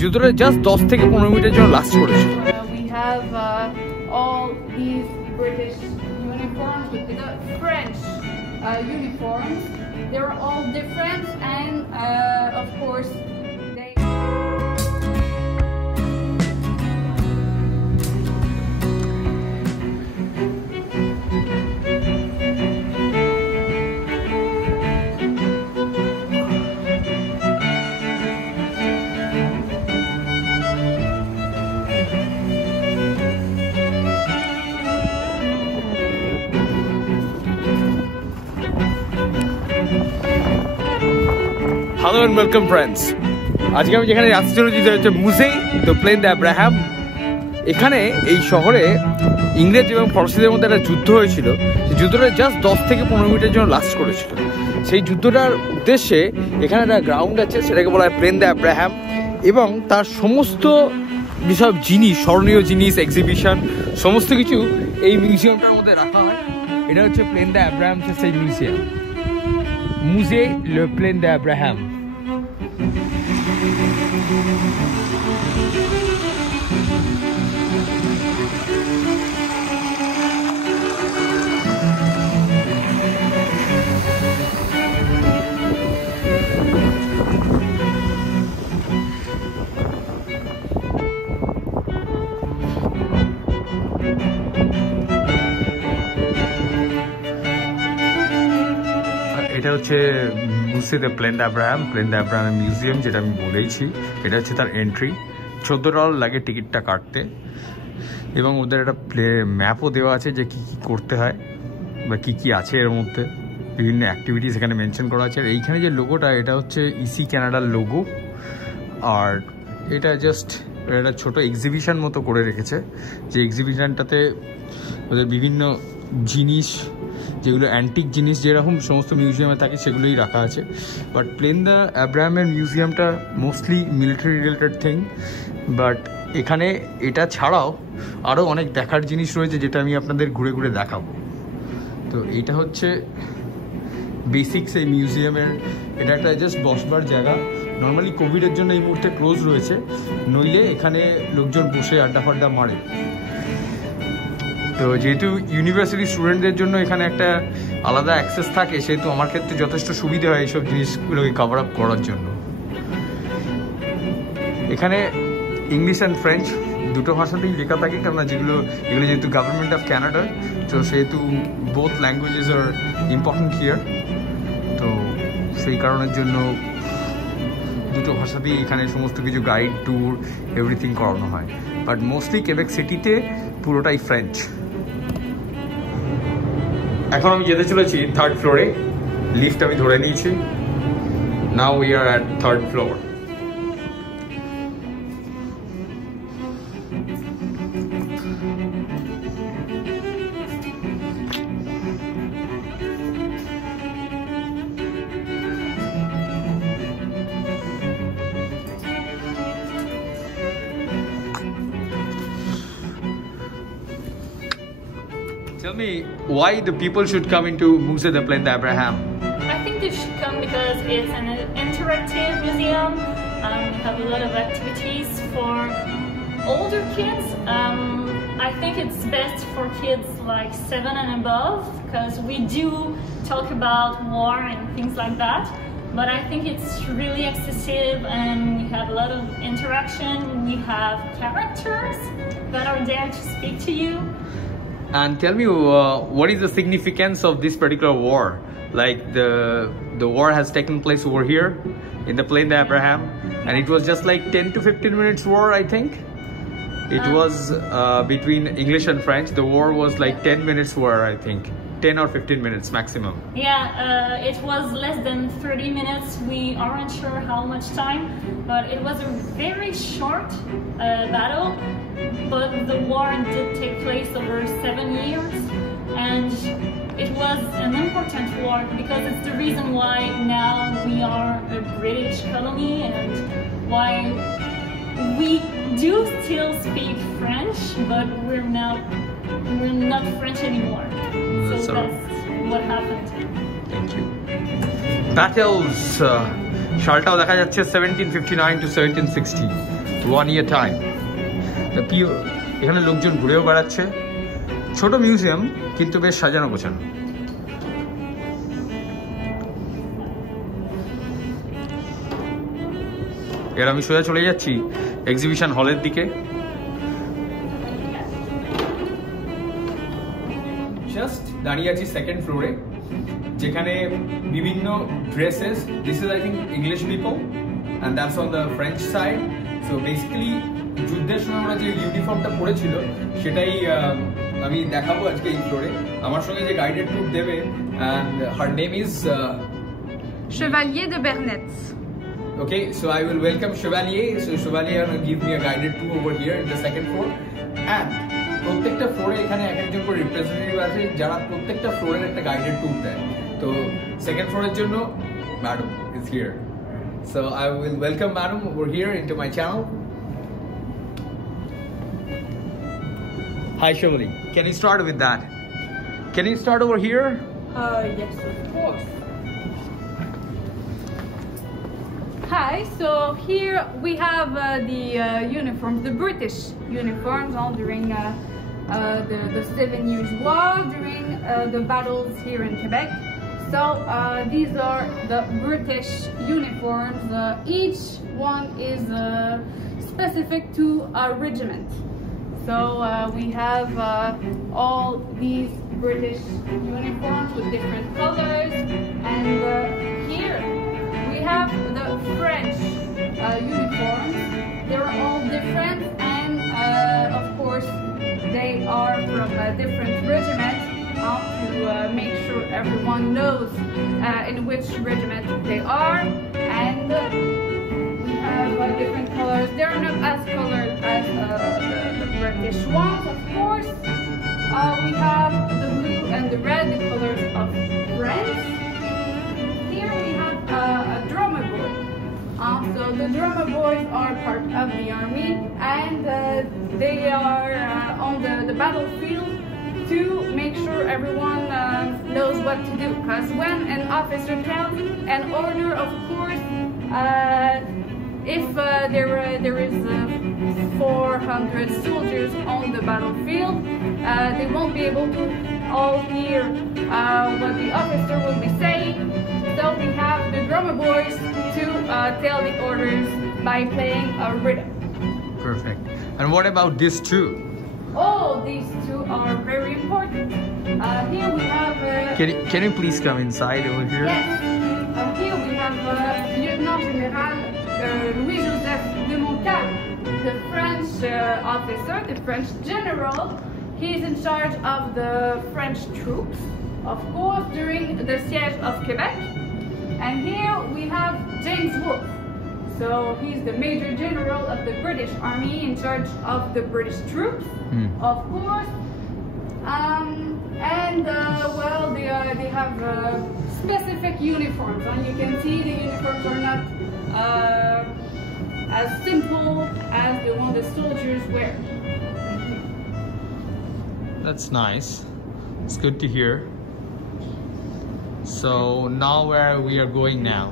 যুদ্ধটা জাস্ট 10 থেকে 15 মিনিটের জন্য লাস্ট করেছিল। We have all these British uniforms with the French uniforms. They're all different, and of course they Hello and welcome friends. আজকে আমি যেখানে আসতে চলেছি হচ্ছে মুজে দ্য প্লেন দ্য আব্রাহাম। এখানে এই শহরে ইংরেজ এবং ফরাসিদের মধ্যে একটা যুদ্ধ হয়েছিল। সেই যুদ্ধটা জাস্ট 10 থেকে 15 মিনিটের জন্য লাস্ট করেছিল। সেই যুদ্ধটার উদ্দেশ্যে এখানে একটা গ্রাউন্ড আছে, সেটাকে বলা হয় প্লেন দ্য আব্রাহাম, এবং তার সমস্ত যেসব জিনিস, স্মরণীয় জিনিস, এক্সিবিশন, সমস্ত কিছু এই মিউজিয়ামটার মধ্যে রাখা হয়। এটা হচ্ছে প্লেন দ্য আব্রাহাম, সেই museum, Musée le Plaine d'Abraham. এটা হচ্ছে Musée de Plaine d'Abraham, Plaine d'Abraham museum, যেটা আমি বলেইছি। এটা হচ্ছে তার এন্ট্রি। $14 লাগে টিকিটটা কাটতে, এবং ওদের একটা ম্যাপও দেওয়া আছে যে কী কী করতে হয় বা কী কী আছে এর মধ্যে। বিভিন্ন অ্যাক্টিভিটিস এখানে মেনশন করা আছে। আর এইখানে যে লোগোটা, এটা হচ্ছে ইসি ক্যানাডার লোগো। আর এটা জাস্ট একটা ছোটো এক্সিবিশন মতো করে রেখেছে, যে এক্সিবিশনটাতে ওদের বিভিন্ন জিনিস, যেগুলো অ্যান্টিক জিনিস যেরকম সমস্ত মিউজিয়ামে থাকে, সেগুলোই রাখা আছে। বাট প্লেন দ্য আব্রাহামের মিউজিয়ামটা mostly military related thing. But এখানে এটা ছাড়াও আরও অনেক দেখার জিনিস রয়েছে, যেটা আমি আপনাদের ঘুরে ঘুরে দেখাবো। তো এইটা হচ্ছে বেসিক্স এই মিউজিয়ামের। এটা একটা জাস্ট বসবার জায়গা। নর্মালি কোভিডের জন্য এই মুহূর্তে ক্লোজ রয়েছে, নইলে এখানে লোকজন বসে আড্ডা ফাড্ডা মারে। তো যেহেতু ইউনিভার্সিটি স্টুডেন্টদের জন্য এখানে একটা আলাদা অ্যাক্সেস থাকে, সেহেতু আমার ক্ষেত্রে যথেষ্ট সুবিধা হয় এইসব জিনিসগুলোকে কভার আপ করার জন্য। এখানে ইংলিশ অ্যান্ড ফ্রেঞ্চ দুটো ভাষাতেই লেখা থাকে, কেননা এগুলো যেহেতু গভর্নমেন্ট অফ ক্যানাডার, তো সেহেতু both languages are important here. তো সেই কারণের জন্য দুটো ভাষাতেই এখানে সমস্ত কিছু গাইড, ট্যুর, এভরিথিং করানো হয়। বাট মোস্টলি কেবেক সিটিতে পুরোটাই ফ্রেঞ্চ। এখন আমি যেতে চলেছি 3rd ফ্লোরে। লিফট আমি ধরে নিয়েছি। Now we are at 3rd floor. Tell me why the people should come into Musée de Plaine d'Abraham. I think they should come because it's an interactive museum. We have a lot of activities for older kids. I think it's best for kids like 7 and above, because we do talk about war and things like that. But I think it's really excessive, and we have a lot of interaction. We have characters that are there to speak to you. And tell me, what is the significance of this particular war? Like the war has taken place over here in the Plaine d'Abraham, and it was just like 10 to 15 minutes war, I think. It was between English and French. The war was like 10 minutes war, I think. 10 or 15 minutes maximum. Yeah, it was less than 30 minutes. We aren't sure how much time, but it was a very short battle. But the war did take place over 7 years, and it was an important war because it's the reason why now we are a British colony, and why we do still speak French, but we're not French anymore. So that's what happened. Thank you. battles. সালটাও দেখা যাচ্ছে 1759 to 1760, 1 year time. এখানে লোকজন ঘুরেও বেড়াচ্ছে। ছোট মিউজিয়াম কিন্তু বেশ সাজানো গোছানো। এর আমি সোজা চলে যাচ্ছি এক্সিবিশন হলের দিকে। জাস্ট দাঁড়িয়ে আছি সেকেন্ড ফ্লোরে, যেখানে বিভিন্ন dresses, this is I think English people and that's on the French side. So basically যুদ্ধের সময় ওরা যে ইউনিফর্মটা পরেছিল সেটাই আমি দেখাবো আজকে এই ফ্লোরে। আমার সঙ্গে যে গাইডেড ট্যুর দেবে, and her name is Chevalier de Bernetz. Okay, so I will welcome Chevalier. So Chevalier will give me a guided tour over here in the second floor. And প্রত্যেকটা ফ্লোরে এখানে এক একজন করে রিপ্রেজেন্টেটিভ আছে যারা প্রত্যেকটা ফ্লোরের একটা গাইডেড ট্যুর দেয়। তো সেকেন্ড ফ্লোরের জন্য madam is here. So I will welcome madam over here into my channel. Hi Chevalier, can you start with that? Can you start over here? Yes, of course. Hi, so here we have the uniforms, the British uniforms, all during the 7 Years' War, during the battles here in Quebec. So these are the British uniforms. Each one is specific to a regiment. So we have all these British uniforms with different colors, and here we have the French uniforms. They're all different, and of course they are from different regiments to make sure everyone knows in which regiment they are. And we have different colors. They're not as colored as the British ones, of course. We have the blue and the red, the colors of France. Here we have a drummer boy. So the drummer boys are part of the army, and they are on the battlefield to make sure everyone knows what to do. Because when an officer tells an order, of course, if there is 400 soldiers on the battlefield, they won't be able to all hear what the officer will be saying. So we have the drummer boys to tell the orders by playing a rhythm. Perfect. And what about this too? Oh, these two are very important. Here we have... Can you please come inside over here? Yes. Here we have Lieutenant General Louis-Joseph de Montcalm, the French officer, the French general. He's in charge of the French troops, of course, during the siege of Quebec. And here we have James Wolfe. So he's the Major General of the British Army in charge of the British troops, of course. Well, they have specific uniforms, and you can see the uniforms are not as simple as the one the soldiers wear. That's nice. It's good to hear. So now where we are going now?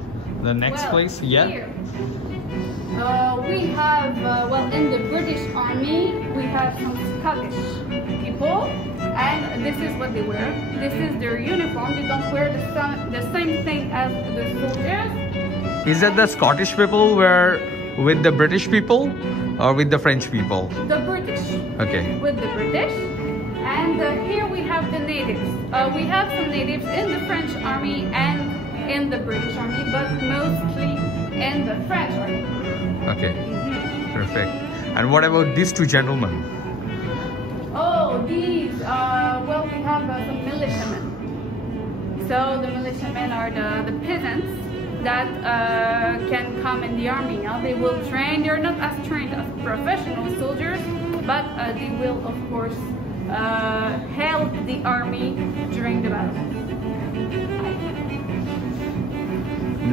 The next place? Yeah. Here, we have in the British Army we have some Scottish people, and this is what they wear. This is their uniform. They don't wear the same thing as the soldiers. Is that the Scottish people were with the British people or with the French people? The British. Okay. With the British. And here we have the natives. We have some natives in the French army and in the British army, but mostly in the French army. Okay. Perfect. And what about these two gentlemen? Oh, these, well, we have some militiamen. So the militiamen are the peasants that can come in the army. Now they will train. They're not as trained as professional soldiers, but they will, of course, help the army during the battle.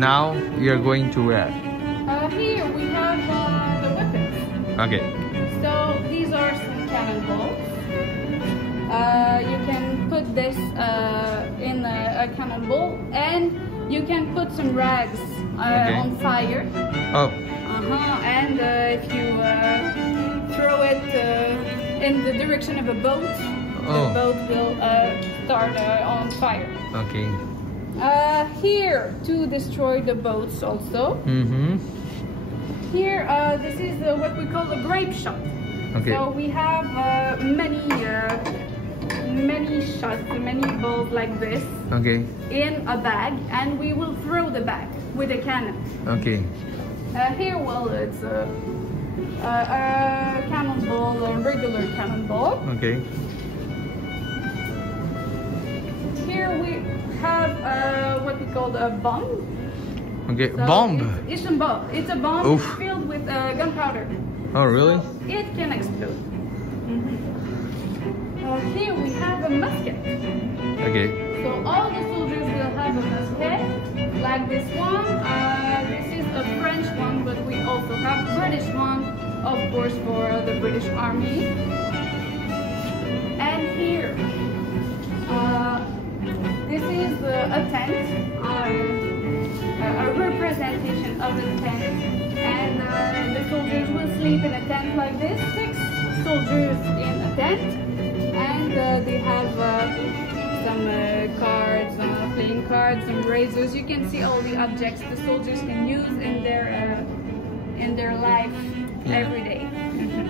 Now you're going to where? Here we have the weapons. Okay. So these are some cannonballs. You can put this in a cannonball, and you can put some rags on fire. Oh. And if you throw it in the direction of a boat, the boat will start on fire. Okay. Here to destroy the boats also. Here, this is what we call a grape shot. Okay. So we have many shots, many balls like this. Okay. In a bag, and we will throw the bag with a cannon. Okay. Here, well, it's a cannonball, a regular cannonball. Okay. Here we have what we call a bomb. Okay, So bomb. It's a bomb. It's a bomb Oof. filled with gunpowder. Oh, really? So it can explode. Here we have a musket. Okay. So all the soldiers will have a musket, like this one. This is a French one, but we also have British one, of course, for the British Army. And here, this is a tent, a representation of the tent. And the soldiers will sleep in a tent like this, 6 soldiers in a tent. And they have some cards, playing cards, some razors. You can see all the objects the soldiers can use in their life every day.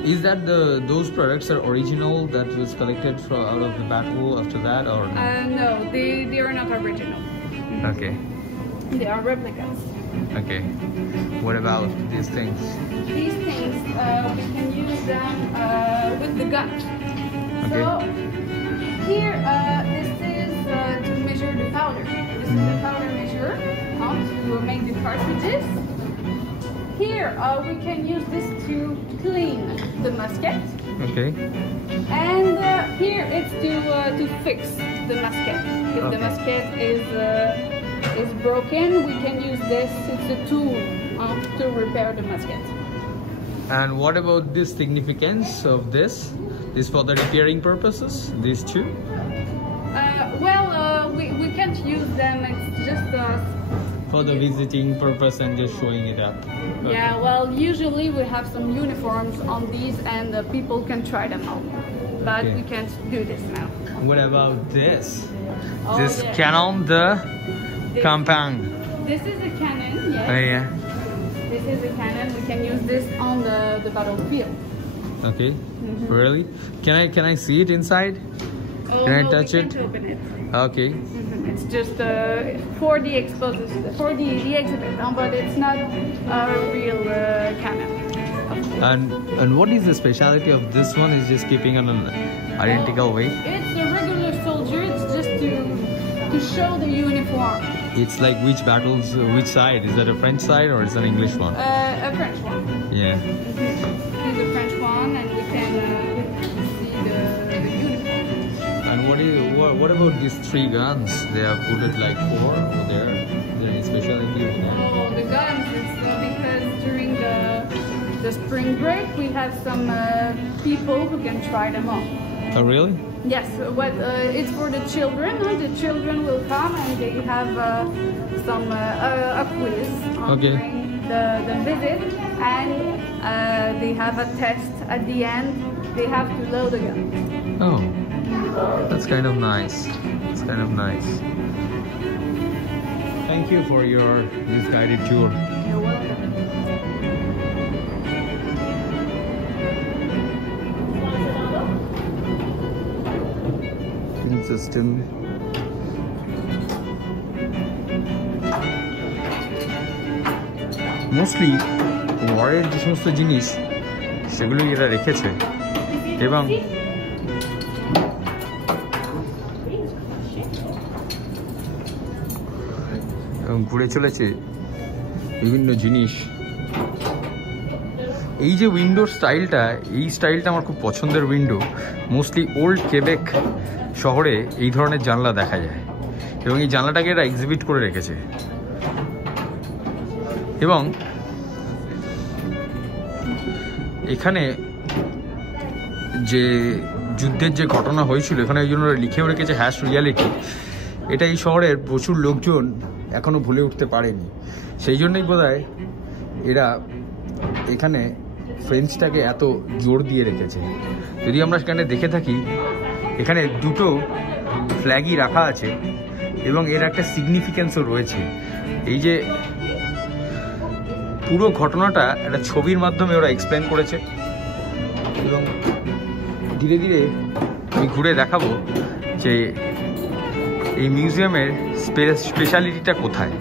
Is that those products are original that was collected from out of the battle after that, or No, they are not original. Okay. They are replicas. Okay. What about these things? These things we can use them with the gun. Okay. So here, this is to measure the powder. This is the powder measure to make the cartridges. Here, we can use this to clean the musket. Okay. And here it's to fix the musket. If the musket is broken, we can use this. It's a tool to repair the musket. And what about the significance of this? Is for the repairing purposes? These two? We can't use them. It's just For the visiting purpose and just showing it up. Okay. Yeah, well, usually we have some uniforms on these, and people can try them out. But we can't do this now. What about this? Oh, This yeah. cannon de campagne. This is a cannon, yes. Oh, yeah. This is a cannon. We can use this on the battlefield. Okay. Really? Can I see it inside? Oh, Can I no, touch we it? can't open it. Okay. It's just for the exposition, for the exhibit, but it's not a real cannon. And what is the speciality of this one? Is just keeping on an identical way? It's a regular soldier. It's just to show the uniform. It's like which battles, which side? Is that a French side or is that an English one? A French one. Yeah. It's a French one, and we can see the uniform. And what about these 3 guns? They have put it like 4 over there. Is there any speciality over there? Oh, the guns is because during the spring break we have some people who can try them on. Oh, really? Yes, it's for the children. The children will come and they have some a quiz during the visit, and they have a test at the end. They have to load a gun. Oh, that's kind of nice. It's kind of nice. Thank you for this guided tour. You're welcome. Field system. Mostly ওয়ারের যে সমস্ত জিনিস সেগুলোই এরা রেখেছে এবং ঘুরে চলেছে বিভিন্ন জিনিস। এই যে উইন্ডোর স্টাইলটা, এই স্টাইলটা আমার খুব পছন্দের উইন্ডো। মোস্টলি ওল্ড কেবেক শহরে এই ধরনের জানলা দেখা যায় এবং এই জানলাটাকে এরা এক্সিবিট করে রেখেছে। এবং এখানে যে যুদ্ধের যে ঘটনা হয়েছিল এখানে ওই জন্য লিখেও রেখেছে হ্যাশ রিয়ালিটি। এটা এই শহরের প্রচুর লোকজন এখনো ভুলে উঠতে পারেনি। সেই জন্যই বোধহয় এরা এখানে ফ্রেঞ্চটাকে এত জোর দিয়ে রেখেছে। যদি আমরা সেখানে দেখে থাকি, এখানে দুটো ফ্ল্যাগই রাখা আছে এবং এর একটা সিগনিফিকেন্সও রয়েছে। এই যে পুরো ঘটনাটা একটা ছবির মাধ্যমে ওরা এক্সপ্লেন করেছে এবং ধীরে ধীরে আমি ঘুরে দেখাবো যে এই মিউজিয়ামের স্পেশালিটিটা কোথায়।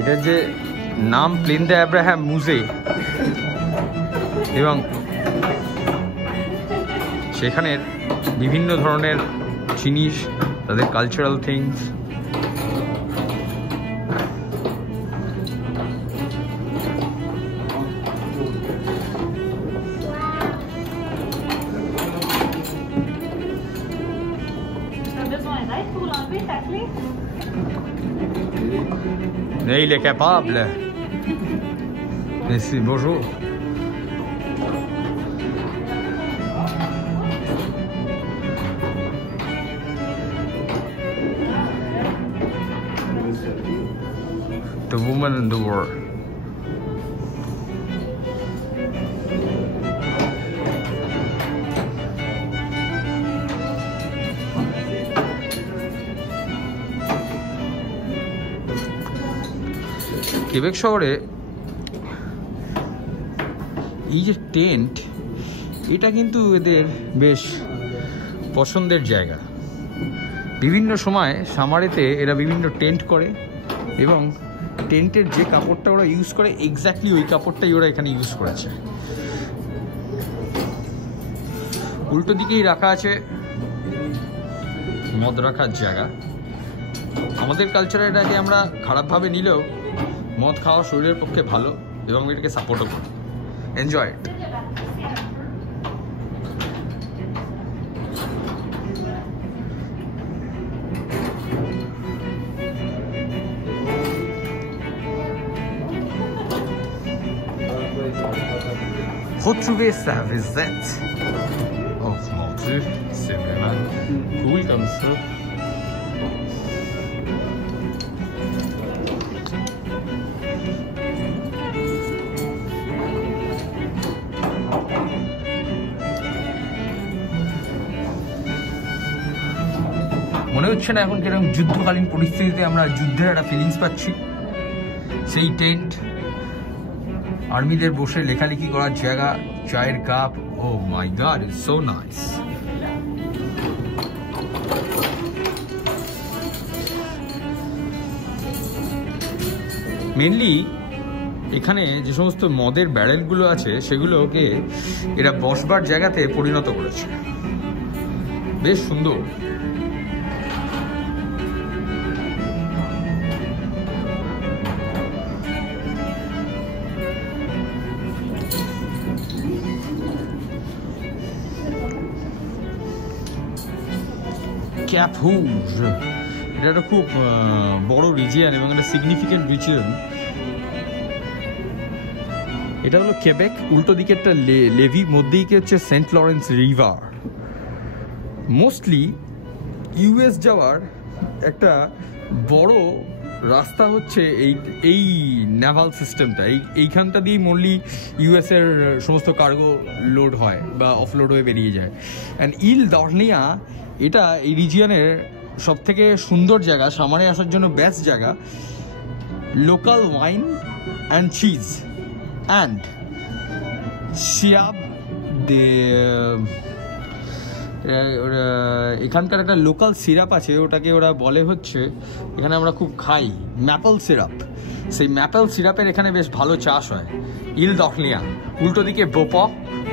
এটার যে নাম প্লেন দ্য অ্যাব্রাহাম মুজে এবং সেখানের বিভিন্ন ধরনের জিনিস, তাদের cultural things, il est capable. Merci, bonjour. The woman in the world. Quebec শহরে এই যে টেন্ট, এটা কিন্তু এদের বেশ পছন্দের জায়গা। বিভিন্ন সময় সামারেতে এরা বিভিন্ন টেন্ট করে এবং টেন্টের যে কাপড়টা ওরা ইউজ করে এক্স্যাক্টলি ওই কাপড়টাই ওরা এখানে ইউজ করেছে। উল্টো দিকেই রাখা আছে মদ রাখার জায়গা। আমাদের কালচারে এটাকে আমরা খারাপভাবে নিলেও মদ খাওয়া শরীরের পক্ষে ভালো এবং এটাকে সাপোর্টও করি। Enjoy it. Retrouver sa visite. Oh mon Dieu, c'est vraiment cool comme ça. মনে হচ্ছে না এখন কিরকম যুদ্ধকালীন পরিস্থিতিতে আমরা যুদ্ধের একটা ফিলিংস পাচ্ছি। সেই টেন্ট, আর্মিদের বসে লেখালেখি করার জায়গা, চায়ের cup. Oh my god, it's so nice. Mainly এখানে যে সমস্ত মদের ব্যারেলগুলো আছে সেগুলোকে এরা বসবার জায়গাতে পরিণত করেছে। বেশ সুন্দর। ক্যাপ হুজ, এটা একটা খুব বড় রিজিয়ন এবং একটা সিগনিফিকেন্ট রিজিয়ন। এটা হলো কেবেক। উল্টো দিকে একটা লেভি, মধ্যে দিকে হচ্ছে Saint Lawrence river. Mostly US যাওয়ার একটা বড় রাস্তা হচ্ছে এই নেভাল সিস্টেমটা। এইখানটা দিয়ে মোস্টলি ইউএস এর সমস্ত কার্গো লোড হয় বা অফলোড হয়ে বেরিয়ে যায়। অ্যান্ড ইল দর্নিয়া, এটা এই রিজিয়নের সব থেকে সুন্দর জায়গা, সামারে আসার জন্য বেস্ট জায়গা। Local wine and cheese and শিয়াব এখানকার একটা লোকাল সিরাপ আছে, ওটাকে ওরা বলে হচ্ছে, এখানে আমরা খুব খাই, ম্যাপল সিরাপ। সেই ম্যাপল সিরাপের এখানে বেশ ভালো চাষ হয়। ইল দর্নিয়া, উল্টো দিকে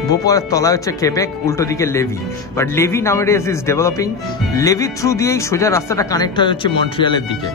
বোপর তলায় হচ্ছে কেবেক, উল্টো দিকে Levis. But Levis nowadays is developing. Levis through দিয়েই সোজা রাস্তাটা কানেক্ট হয়ে হচ্ছে মন্ট্রিয়ালের দিকে।